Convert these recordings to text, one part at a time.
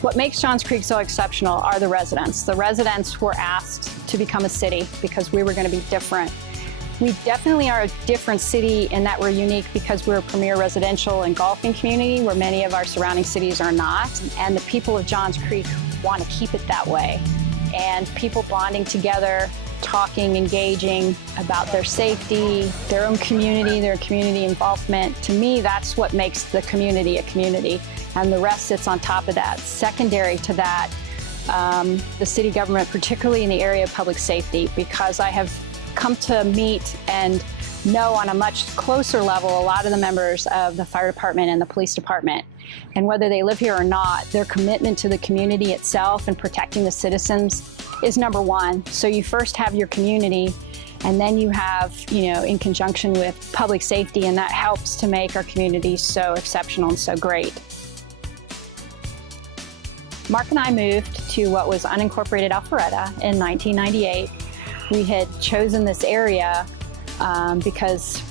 What makes Johns Creek so exceptional are the residents. The residents were asked to become a city because we were going to be different. We definitely are a different city in that we're unique because we're a premier residential and golfing community where many of our surrounding cities are not. And the people of Johns Creek want to keep it that way. And people bonding together, talking, engaging about their safety, their own community, their community involvement. To me, that's what makes the community a community. And the rest sits on top of that. Secondary to that, the city government, particularly in the area of public safety, because I have come to meet and know on a much closer level a lot of the members of the fire department and the police department. And whether they live here or not, their commitment to the community itself and protecting the citizens is number one. So you first have your community, and then you have, in conjunction with public safety, and that helps to make our community so exceptional and so great. Mark and I moved to what was unincorporated Alpharetta in 1998. We had chosen this area because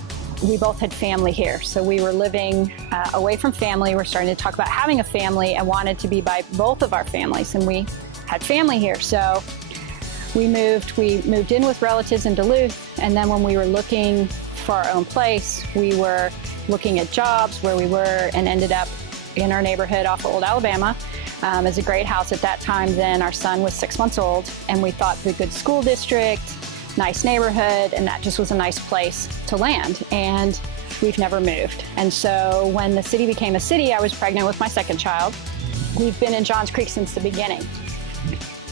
we both had family here. So we were living away from family. We're starting to talk about having a family and wanted to be by both of our families. And we had family here. So we moved in with relatives in Duluth. And then when we were looking for our own place, we were looking at jobs where we were and ended up in our neighborhood off of Old Alabama. As a great house at that time. Then our son was 6 months old, and we thought the good school district, nice neighborhood, and that just was a nice place to land. And we've never moved. And so when the city became a city, I was pregnant with my second child. We've been in Johns Creek since the beginning.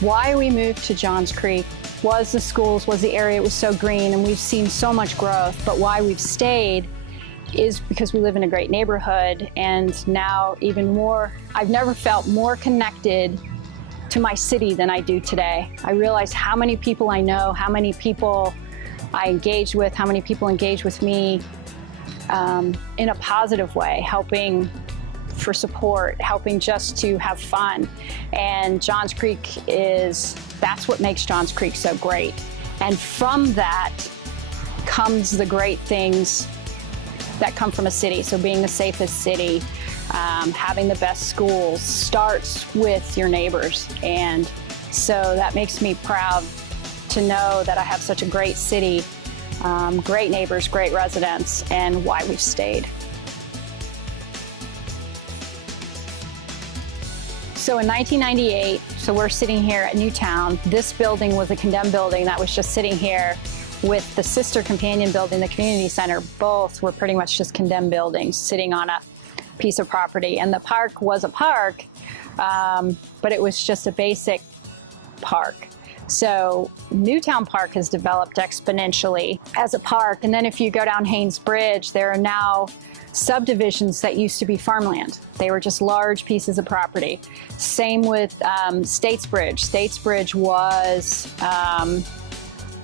Why we moved to Johns Creek was the schools, was the area. It was so green, and we've seen so much growth. But why we've stayed is because we live in a great neighborhood, and now even more, I've never felt more connected to my city than I do today. I realize how many people I know, how many people I engage with, how many people engage with me in a positive way, helping for support, helping just to have fun. And Johns Creek that's what makes Johns Creek so great. And from that comes the great things that come from a city. So being the safest city, having the best schools starts with your neighbors. And so that makes me proud to know that I have such a great city, great neighbors, great residents, and why we've stayed. So in 1998, so we're sitting here at Newtown. This building was a condemned building that was just sitting here with the sister companion building, the community center. Both were pretty much just condemned buildings sitting on a piece of property. And the park was a park, but it was just a basic park. So Newtown Park has developed exponentially as a park. And then if you go down Haynes Bridge, there are now subdivisions that used to be farmland. They were just large pieces of property. Same with Statesbridge. Statesbridge was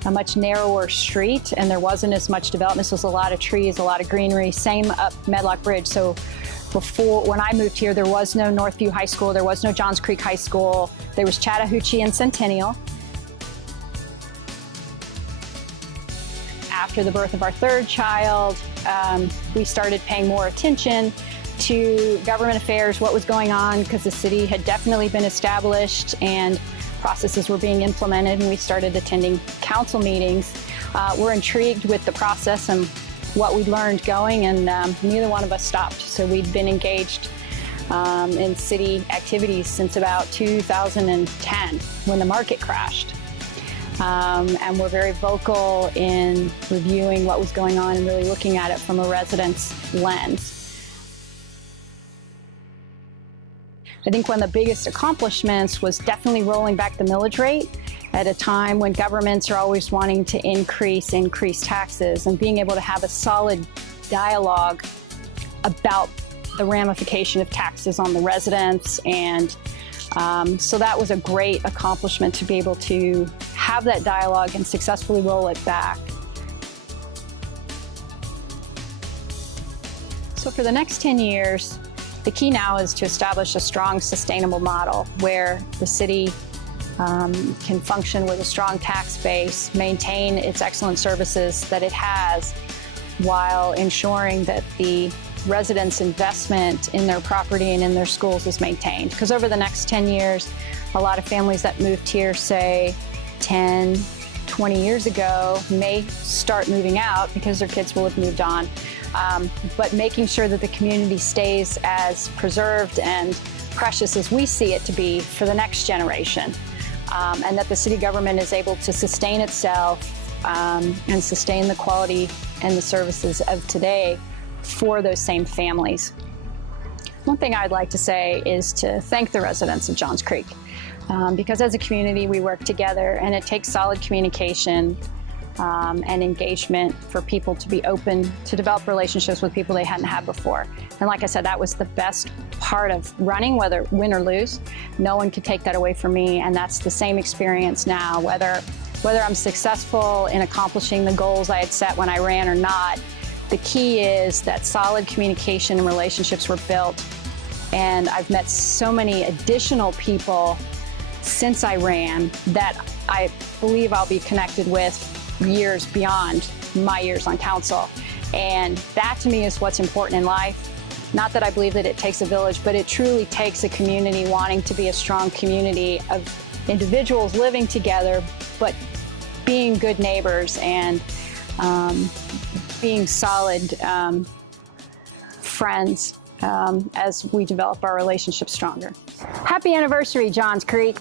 a much narrower street, and there wasn't as much development. So there was a lot of trees, a lot of greenery. Same up Medlock Bridge. So before, when I moved here, there was no Northview High School, there was no Johns Creek High School, there was Chattahoochee and Centennial. After the birth of our third child, we started paying more attention to government affairs, what was going on, because the city had definitely been established and processes were being implemented, and we started attending council meetings. We're intrigued with the process and what we learned going, and neither one of us stopped. So we'd been engaged in city activities since about 2010 when the market crashed. And we're very vocal in reviewing what was going on and really looking at it from a resident's lens. I think one of the biggest accomplishments was definitely rolling back the millage rate at a time when governments are always wanting to increase taxes, and being able to have a solid dialogue about the ramification of taxes on the residents. And so that was a great accomplishment to be able to have that dialogue and successfully roll it back. So for the next 10 years, the key now is to establish a strong, sustainable model where the city can function with a strong tax base, maintain its excellent services that it has, while ensuring that the residents' investment in their property and in their schools is maintained. Because over the next 10 years, a lot of families that moved here, say 10, 20 years ago, may start moving out because their kids will have moved on. But making sure that the community stays as preserved and precious as we see it to be for the next generation, and that the city government is able to sustain itself and sustain the quality and the services of today for those same families. One thing I'd like to say is to thank the residents of Johns Creek, because as a community we work together, and it takes solid communication and engagement for people to be open to develop relationships with people they hadn't had before. And like I said, that was the best part of running, whether win or lose. No one could take that away from me, and that's the same experience now, whether I'm successful in accomplishing the goals I had set when I ran or not. The key is that solid communication and relationships were built, and I've met so many additional people since I ran that I believe I'll be connected with years beyond my years on council. And that to me is what's important in life. Not that I believe that it takes a village, but it truly takes a community wanting to be a strong community of individuals living together, but being good neighbors and being solid friends as we develop our relationships stronger. Happy anniversary, Johns Creek.